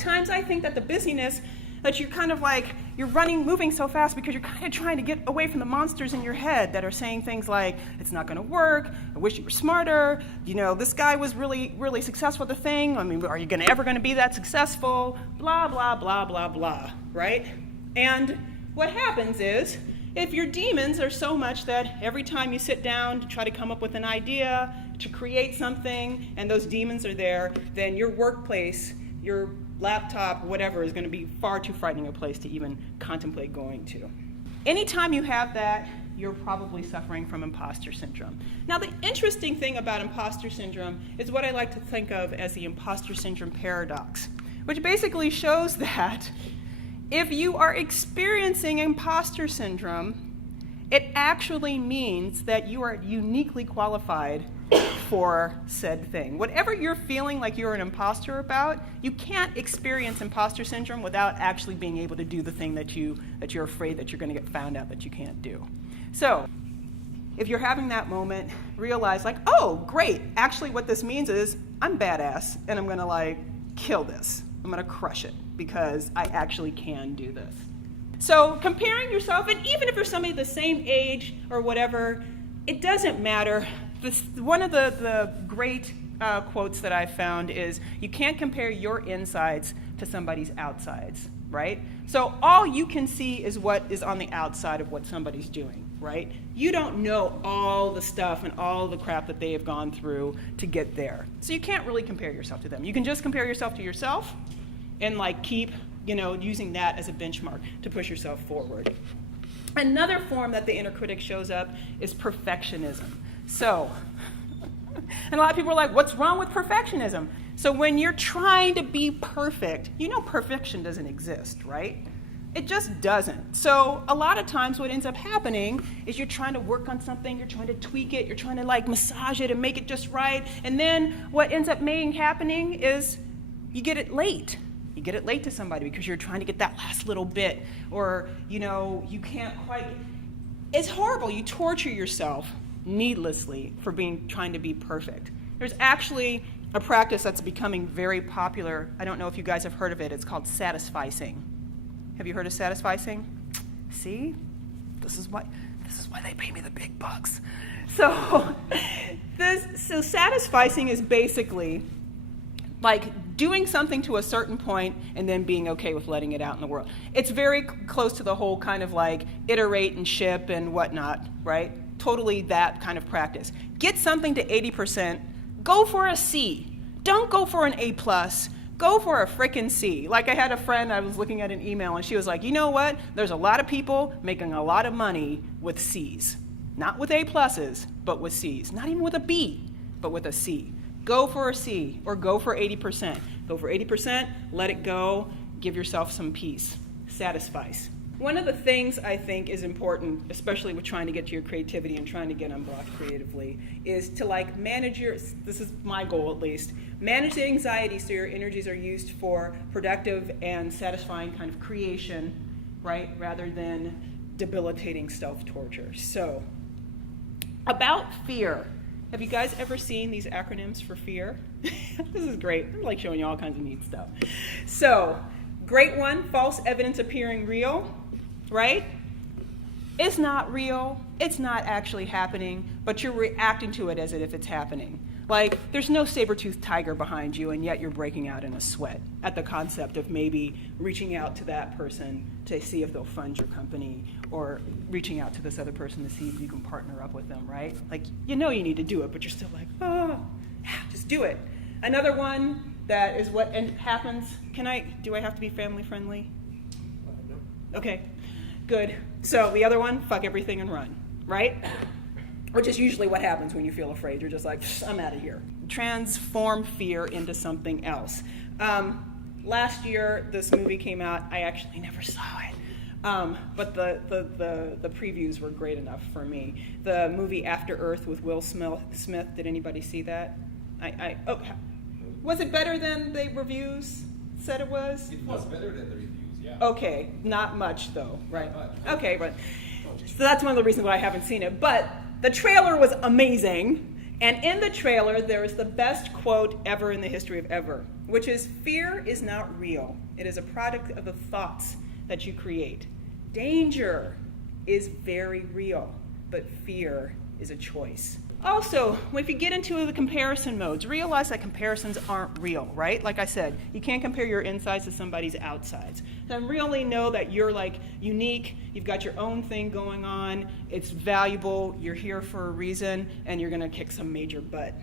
times I think that the busyness, that you're kind of like, you're moving so fast because you're kind of trying to get away from the monsters in your head that are saying things like, it's not going to work, I wish you were smarter, this guy was really, really successful at the thing, I mean, are you ever going to be that successful, blah, blah, blah, blah, blah, right? And what happens is, if your demons are so much that every time you sit down to try to come up with an idea, to create something, and those demons are there, then your workplace, your laptop, whatever, is going to be far too frightening a place to even contemplate going to. Anytime you have that, you're probably suffering from imposter syndrome. Now, the interesting thing about imposter syndrome is what I like to think of as the imposter syndrome paradox, which basically shows that if you are experiencing imposter syndrome, it actually means that you are uniquely qualified for said thing. Whatever you're feeling like you're an imposter about, you can't experience imposter syndrome without actually being able to do the thing that you're afraid that you're going to get found out that you can't do. So, if you're having that moment, realize like, oh, great, actually what this means is I'm badass and I'm going to kill this. I'm going to crush it because I actually can do this. So comparing yourself, and even if you're somebody the same age or whatever, it doesn't matter. One of the great quotes that I've found is, you can't compare your insides to somebody's outsides, right? So all you can see is what is on the outside of what somebody's doing, right? You don't know all the stuff and all the crap that they have gone through to get there. So you can't really compare yourself to them. You can just compare yourself to yourself and keep using that as a benchmark to push yourself forward. Another form that the inner critic shows up is perfectionism. So, and a lot of people are like, what's wrong with perfectionism? So when you're trying to be perfect, perfection doesn't exist, right? It just doesn't. So a lot of times what ends up happening is you're trying to work on something, you're trying to tweak it, you're trying to massage it and make it just right, and then what ends up happening is you get it late. You get it late to somebody because you're trying to get that last little bit, or you can't quite. It's horrible. You torture yourself needlessly for trying to be perfect. There's actually a practice that's becoming very popular. I don't know if you guys have heard of it. It's called Satisficing. Have you heard of Satisficing? See, this is why they pay me the big bucks. So Satisficing is basically doing something to a certain point and then being okay with letting it out in the world. It's very close to the whole kind of iterate and ship and whatnot, right? Totally that kind of practice. Get something to 80%, go for a C. Don't go for an A+, go for a frickin' C. I had a friend, I was looking at an email and she was like, you know what? There's a lot of people making a lot of money with C's. Not with A+, but with C's. Not even with a B, but with a C. Go for a C or go for 80%. Go for 80%, let it go, give yourself some peace. Satisfice. One of the things I think is important, especially with trying to get to your creativity and trying to get unblocked creatively, is to manage this is my goal at least, manage the anxiety so your energies are used for productive and satisfying kind of creation, right, rather than debilitating self-torture. So, about fear. Have you guys ever seen these acronyms for fear? This is great. I'm showing you all kinds of neat stuff. So, great one, false evidence appearing real, right? It's not real. It's not actually happening, but you're reacting to it as if it's happening. There's no saber-toothed tiger behind you, and yet you're breaking out in a sweat at the concept of maybe reaching out to that person to see if they'll fund your company, or reaching out to this other person to see if you can partner up with them, right? You need to do it, but you're still just do it. Another one that is what happens, do I have to be family friendly? No. Okay, good. So the other one, fuck everything and run, right? Which is usually what happens when you feel afraid. You're just I'm out of here. Transform fear into something else. Last year, this movie came out. I actually never saw it. But the previews were great enough for me. The movie After Earth with Will Smith. Did anybody see that? Was it better than the reviews said it was? It was better than the reviews, yeah. Okay, not much though, right? Not much. Okay, but so that's one of the reasons why I haven't seen it. But the trailer was amazing, and in the trailer there is the best quote ever in the history of ever, which is fear is not real. It is a product of the thoughts that you create. Danger is very real, but fear is a choice. Also, if you get into the comparison modes, realize that comparisons aren't real, right? Like I said, you can't compare your insides to somebody's outsides. So really know that you're like unique, you've got your own thing going on, it's valuable, you're here for a reason, and you're gonna kick some major butt.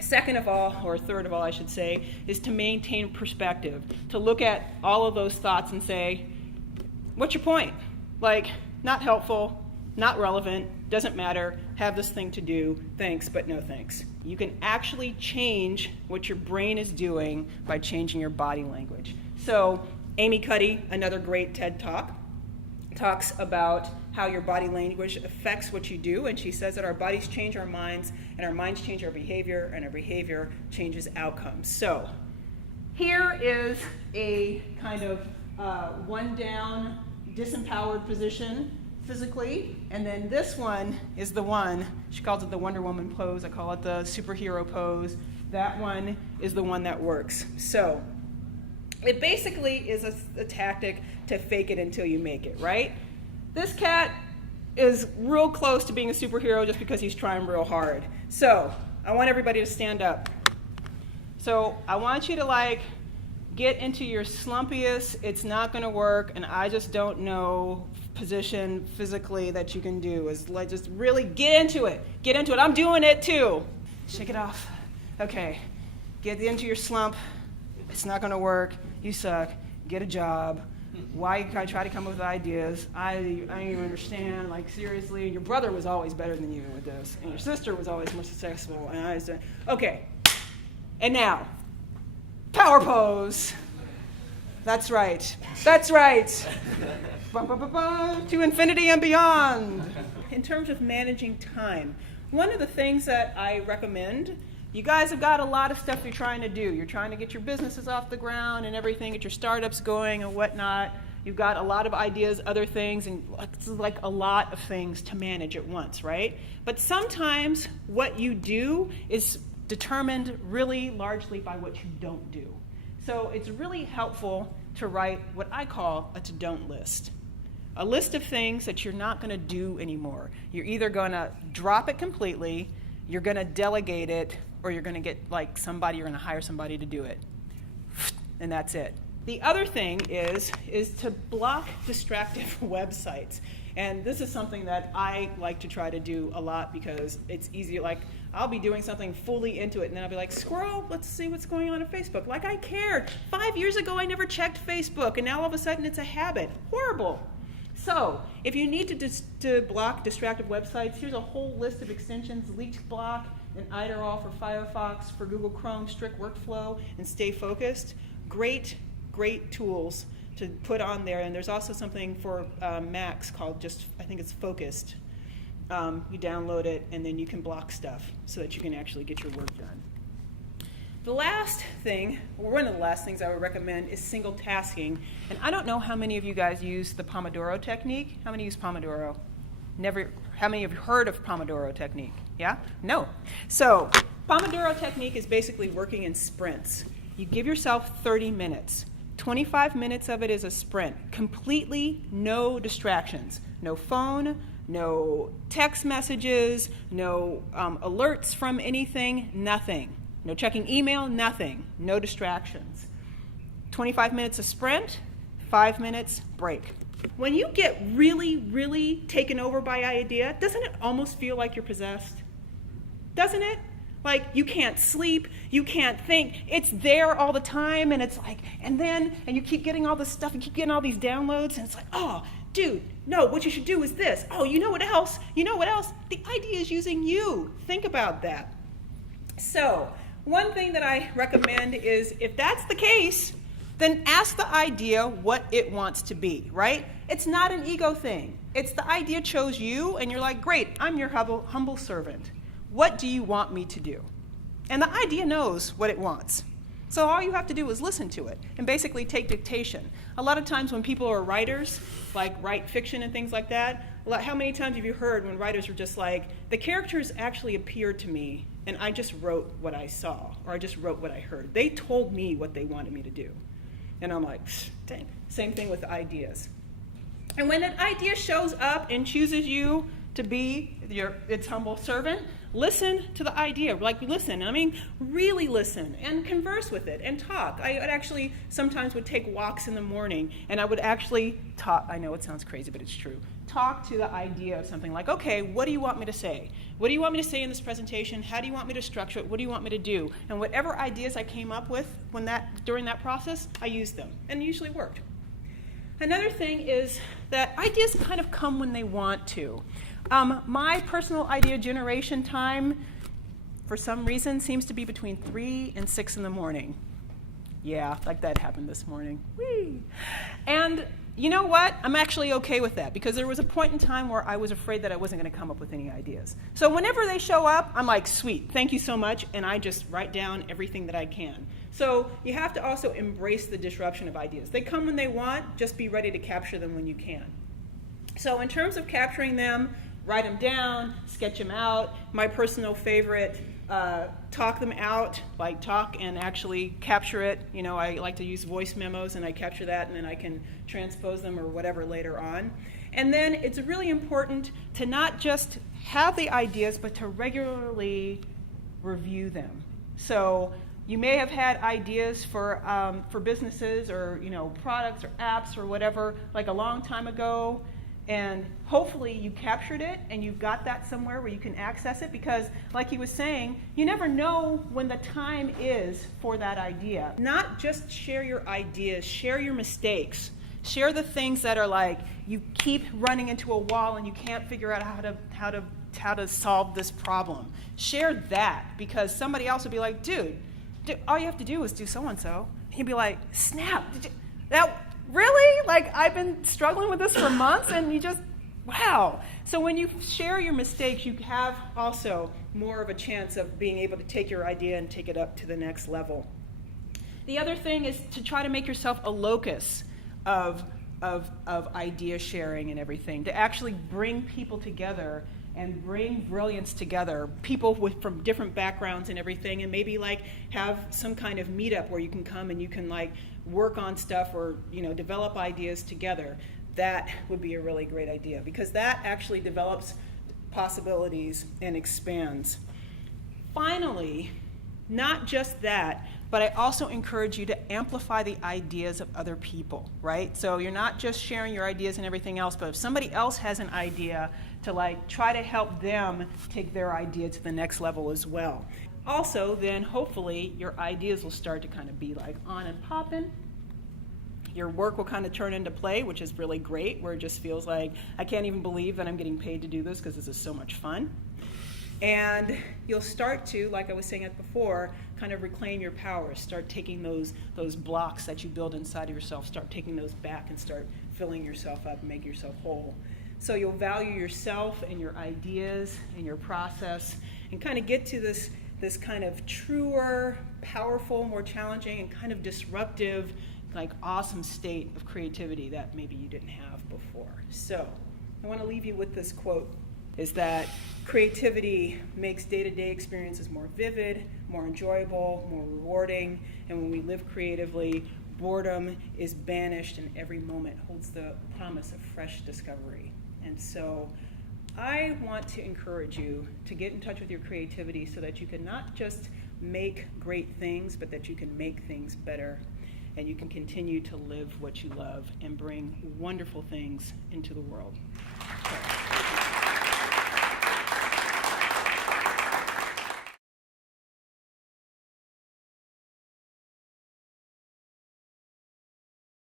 Second of all, or third of all I should say, is to maintain perspective, to look at all of those thoughts and say, what's your point? Like, not helpful, not relevant, doesn't matter, have this thing to do, thanks, but no thanks. You can actually change what your brain is doing by changing your body language. So Amy Cuddy, another great TED Talk, talks about how your body language affects what you do, and she says that our bodies change our minds, and our minds change our behavior, and our behavior changes outcomes. So here is a kind of one down, disempowered position physically, and then this one is the one, she calls it the Wonder Woman pose, I call it the superhero pose. That one is the one that works. So it basically is a tactic to fake it until you make it, right? This cat is real close to being a superhero just because he's trying real hard. So I want everybody to stand up. So I want you to get into your slumpiest, it's not gonna work, and I just don't know position physically that you can do. Is just really get into it. Get into it. I'm doing it too. Shake it off. Okay. Get into your slump. It's not gonna work. You suck. Get a job. Why you try to come up with ideas? I don't even understand. Seriously, your brother was always better than you with this, and your sister was always more successful. And I said, okay. And now, power pose. That's right. That's right. Bum, bum, bum, bum, to infinity and beyond. In terms of managing time, one of the things that I recommend, you guys have got a lot of stuff you're trying to do. You're trying to get your businesses off the ground and everything, get your startups going and whatnot. You've got a lot of ideas, other things, and it's like a lot of things to manage at once, right? But sometimes what you do is determined really largely by what you don't do. So it's really helpful to write what I call a to-don't list. A list of things that you're not going to do anymore. You're either going to drop it completely, you're going to delegate it, or you're going to get somebody, you're going to hire somebody to do it. And that's it. The other thing is to block distractive websites. And this is something that I like to try to do a lot because it's easy. I'll be doing something fully into it, and then I'll be like, scroll, let's see what's going on Facebook. I cared. 5 years ago, I never checked Facebook, and now all of a sudden it's a habit. Horrible. So if you need to block distractive websites, here's a whole list of extensions: Leak Block and Iderall for Firefox, for Google Chrome, Strict Workflow, and Stay Focused. Great tools to put on there. And there's also something for Macs called I think it's Focused. You download it, and then you can block stuff so that you can actually get your work done. The last thing, or one of the last things I would recommend, is single tasking. And I don't know how many of you guys use the Pomodoro technique. How many use Pomodoro? Never. How many have heard of Pomodoro technique? Yeah? No. So Pomodoro technique is basically working in sprints. You give yourself 30 minutes. 25 minutes of it is a sprint. Completely no distractions. No phone, no text messages, no alerts from anything, nothing. No checking email, nothing. No distractions. 25 minutes a sprint, 5 minutes break. When you get really, really taken over by idea, doesn't it almost feel like you're possessed? Doesn't it? You can't sleep, you can't think. It's there all the time, and it's and you keep getting all this stuff, you keep getting all these downloads, and it's oh, dude, no, what you should do is this. Oh, you know what else? You know what else? The idea is using you. Think about that. So, one thing that I recommend is, if that's the case, then ask the idea what it wants to be, right? It's not an ego thing. It's the idea chose you, and you're great, I'm your humble servant. What do you want me to do? And the idea knows what it wants. So all you have to do is listen to it and basically take dictation. A lot of times when people are writers, write fiction and things like that, how many times have you heard when writers are just the characters actually appear to me and I just wrote what I saw, or I just wrote what I heard. They told me what they wanted me to do. And I'm like, dang. Same thing with ideas. And when an idea shows up and chooses you to be its humble servant, listen to the idea. Like, listen, I mean, really listen and converse with it and talk. I would actually sometimes would take walks in the morning, and I would actually talk. I know it sounds crazy, but it's true. Talk to the idea of something like, okay, what do you want me to say? What do you want me to say in this presentation? How do you want me to structure it? What do you want me to do? And whatever ideas I came up with during that process, I used them, and it usually worked. Another thing is that ideas kind of come when they want to. My personal idea generation time, for some reason, seems to be between 3 and 6 in the morning. Yeah, like that happened this morning. Whee! And you know what? I'm actually okay with that, because there was a point in time where I was afraid that I wasn't going to come up with any ideas. So whenever they show up, I'm like, sweet, thank you so much, and I just write down everything that I can. So you have to also embrace the disruption of ideas. They come when they want, just be ready to capture them when you can. So in terms of capturing them, write them down, sketch them out. My personal favorite, talk them out, like talk and actually capture it. You know, I like to use voice memos, and I capture that, and then I can transpose them or whatever later on. And then it's really important to not just have the ideas, but to regularly review them. So you may have had ideas for businesses, or products or apps or whatever, like a long time ago, and hopefully you captured it and you've got that somewhere where you can access it, because like he was saying, you never know when the time is for that idea. Not just share your ideas, share your mistakes. Share the things that are like you keep running into a wall and you can't figure out how to solve this problem. Share that, because somebody else will be like, dude, all you have to do is do so-and-so. He'd be like, snap, really? Like, I've been struggling with this for months, and you just, wow. So when you share your mistakes, you have also more of a chance of being able to take your idea and take it up to the next level. The other thing is to try to make yourself a locus of idea sharing and everything, to actually bring people together and bring brilliance together, people from different backgrounds and everything, and maybe like have some kind of meetup where you can come and you can like work on stuff, or develop ideas together. That would be a really great idea, because that actually develops possibilities and expands. Finally, not just that, but I also encourage you to amplify the ideas of other people, right? So you're not just sharing your ideas and everything else, but if somebody else has an idea, to like try to help them take their idea to the next level as well. Also, then hopefully your ideas will start to kind of be like on and popping. Your work will kind of turn into play, which is really great, where it just feels like, I can't even believe that I'm getting paid to do this, because this is so much fun. And you'll start to, like I was saying it before, kind of reclaim your power. Start taking those blocks that you build inside of yourself, start taking those back and start filling yourself up and making yourself whole. So you'll value yourself and your ideas and your process, and kind of get to this kind of truer, powerful, more challenging, and kind of disruptive, like awesome state of creativity that maybe you didn't have before. So I want to leave you with this quote, is that creativity makes day-to-day experiences more vivid, more enjoyable, more rewarding, and when we live creatively, boredom is banished, and every moment holds the promise of fresh discovery. And so I want to encourage you to get in touch with your creativity, so that you can not just make great things, but that you can make things better, and you can continue to live what you love and bring wonderful things into the world. So.